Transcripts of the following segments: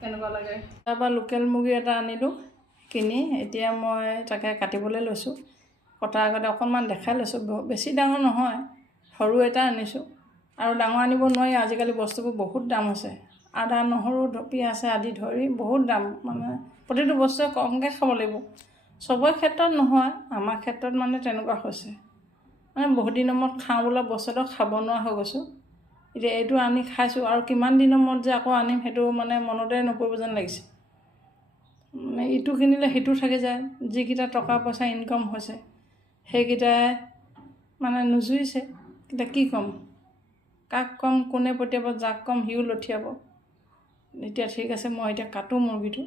কেনেকুৱা লাগে। তাৰপৰা লোকেল মুৰ্গী এটা আনিলোঁ কিনি, এতিয়া মই তাকে কাটিবলৈ লৈছোঁ। কটাৰ আগতে অকণমান দেখাই লৈছোঁ, বেছি ডাঙৰ নহয়, সৰু এটা আনিছোঁ। আৰু ডাঙৰ আনিব নোৱাৰি, আজিকালি বস্তুবোৰ বহুত দাম হৈছে। আদা নহৰু পিঁয়াজ আদি ধৰি বহুত দাম, মানে প্ৰতিটো বস্তুৱে কমকৈ খাব লাগিব। চবৰে ক্ষেত্ৰত নহয়, আমাৰ ক্ষেত্ৰত মানে তেনেকুৱা হৈছে। মানে বহুত দিনৰ মূৰত খাওঁ বোলা বস্তুটো খাব নোৱাৰা হৈ গৈছোঁ। এতিয়া এইটো আনি খাইছোঁ, আৰু কিমান দিনৰ মূৰত যে আকৌ আনিম সেইটো মানে মনতে নপৰিব যেন লাগিছে। মানে ইটো কিনিলে সিটো থাকি যায়, যিকেইটা টকা পইচা ইনকাম হৈছে সেইকেইটাই মানে নুজুৰিছে। এতিয়া কি ক'ম, কাক ক'ম, কোনে পঠিয়াব, যাক ক'ম সিও লঠিয়াব। এতিয়া ঠিক আছে, মই এতিয়া কাটোঁ মুৰ্গীটো।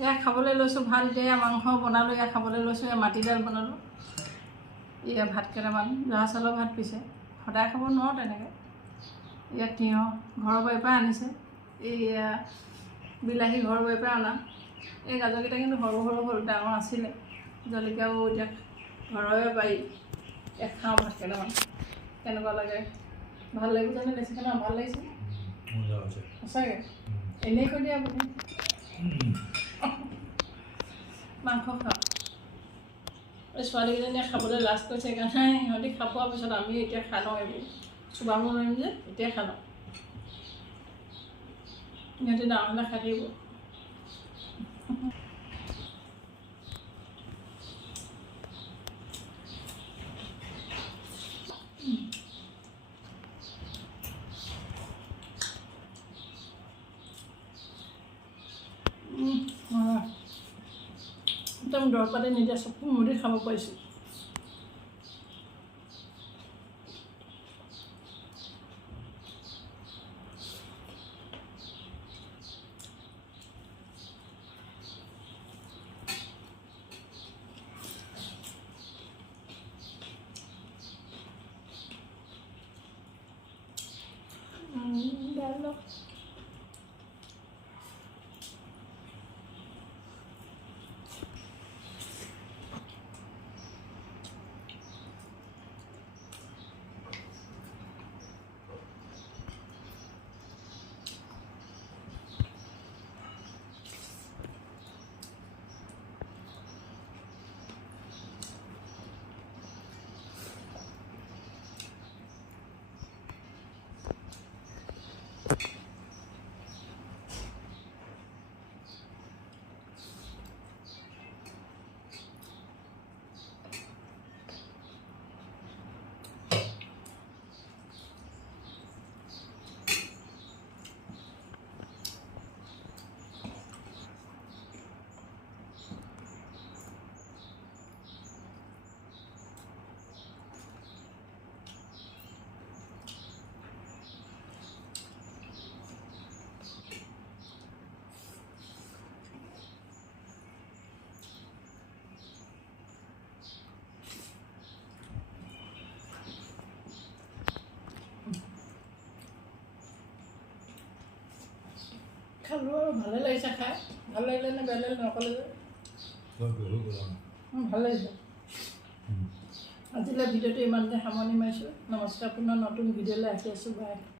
এয়া খাবলৈ লৈছোঁ ভাত। এতিয়া মাংস বনালোঁ, এয়া খাবলৈ লৈছোঁ। এয়া মাটিদাইল বনালোঁ, এয়া ভাত কেইটামান, জহা চাউলৰ ভাত পিছে সদায় খাব নোৱাৰোঁ তেনেকৈ। এয়া তিয়ঁহ ঘৰৰ বাৰীৰ পৰা আনিছে, এয়া বিলাহী ঘৰৰ বাৰীৰ পৰা অনা। এই গাজৰকেইটা কিন্তু সৰু সৰু হ'ল, ডাঙৰ আছিলে। জলকীয়াও এতিয়া ঘৰৰে বাৰী। এয়া খাওঁ ভাত কেইটামান। কেনেকুৱা লাগে, ভাল লাগিব জানে বেছিকৈ ন? ভাল লাগিছে সঁচাকৈ, এনেই কৈ দিয়ে আপুনি। মাংস খাওঁ, এই ছোৱালীকেইজনীয়ে খাবলৈ লাজ কৰিছে, সেইকাৰণে সিহঁতি খাই পোৱাৰ পিছত আমি এতিয়া খাই লওঁ। এইবোৰ চুবাব নোৱাৰিম যে, এতিয়া খাই লওঁ। সিহঁতি ডাঙৰ হ'লে খাই থাকিব। একদম দৰৱ পাতি নিদিয়া চকু মুদি খাব পাৰিছোঁ। খালোঁ আৰু ভালে লাগিছে খাই। ভাল লাগিলে নে বেয়া লাগিলে নক'লে যে ভাল লাগিছে। আজিলৈ ভিডিঅ'টো ইমানতে সামৰণি মাৰিছোঁ। নমস্কাৰ, পুনৰ নতুন ভিডিঅ'লৈ আহি আছোঁ। বাই।